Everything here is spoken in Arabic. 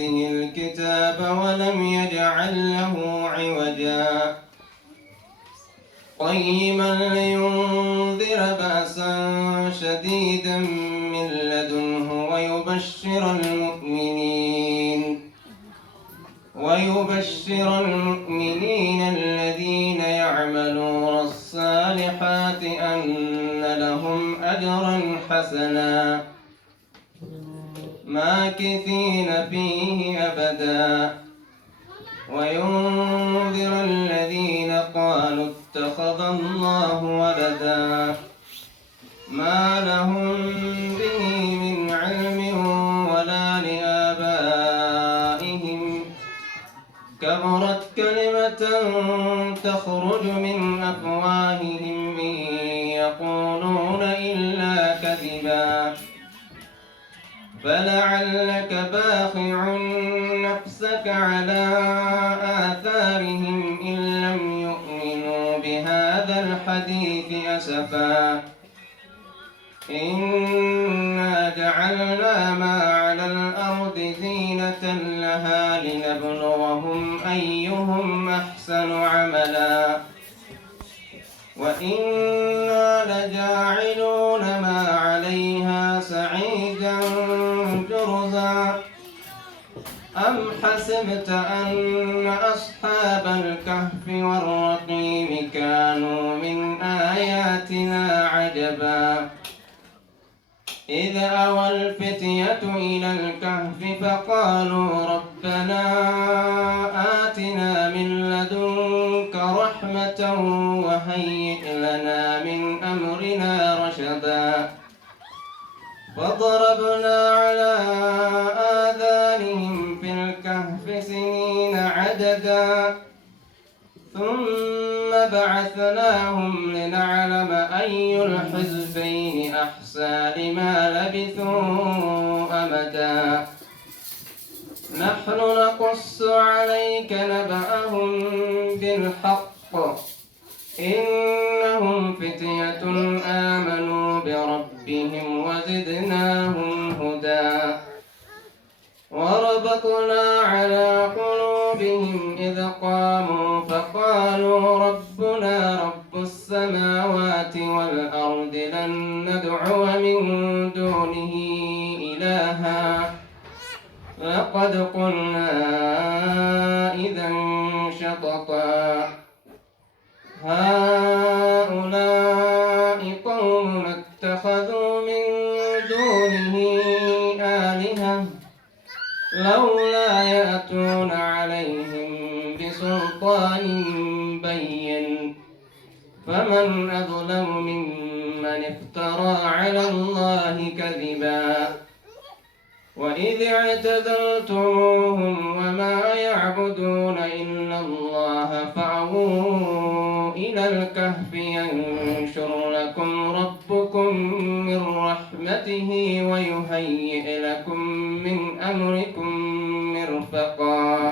الكتاب ولم يجعل له عوجا قيما لينذر بأسا شديدا من لدنه ويبشر المؤمنين الذين يعملون الصالحات أن لهم أجرا حسنا ماكثين فيه أبدا وينذر الذين قالوا اتخذ الله ولدا ما لهم به من علم ولا لآبائهم كبرت كلمة تخرج من أفواههم إن يقولون إلا كذبا فلعلك باخع نفسك على آثارهم إن لم يؤمنوا بهذا الحديث أسفا إنا جعلنا ما على الأرض زينة لها لنبلوهم أيهم أحسن عملا وإنا لجاعلون ما عليها صعيدا جرزا أم حسبت أن أصحاب الكهف والرقيم كانوا من آياتنا عجبا إذ أوى الفتية إلى الكهف فقالوا ربنا آتنا من لدنك رحمة وهيئ لنا من أمرنا رشدا فضربنا على آذانهم في الكهف سنين عددا ثم بعثناهم لنعلم أي الحزبين أحصى لما لبثوا أمدا نحن نقص عليك نبأهم بالحق إنهم فتية آمنوا بربهم وزدناهم هدى وربطنا على قلوبهم إذ قاموا فقالوا ربنا رب السماوات والأرض لن ندعو من دونه إلها لقد قلنا إذا شططا هؤلاء قوم اتخذوا من دونه آلهة لولا يأتون عليهم بسلطان بين فمن أظلم ممن افترى على الله كذبا وإذ اعتزلتموهم وما يعبدون إلا الله فأووا إلى الكهف ينشر لكم ربكم من رحمته ويهيئ لكم من أمركم مرفقا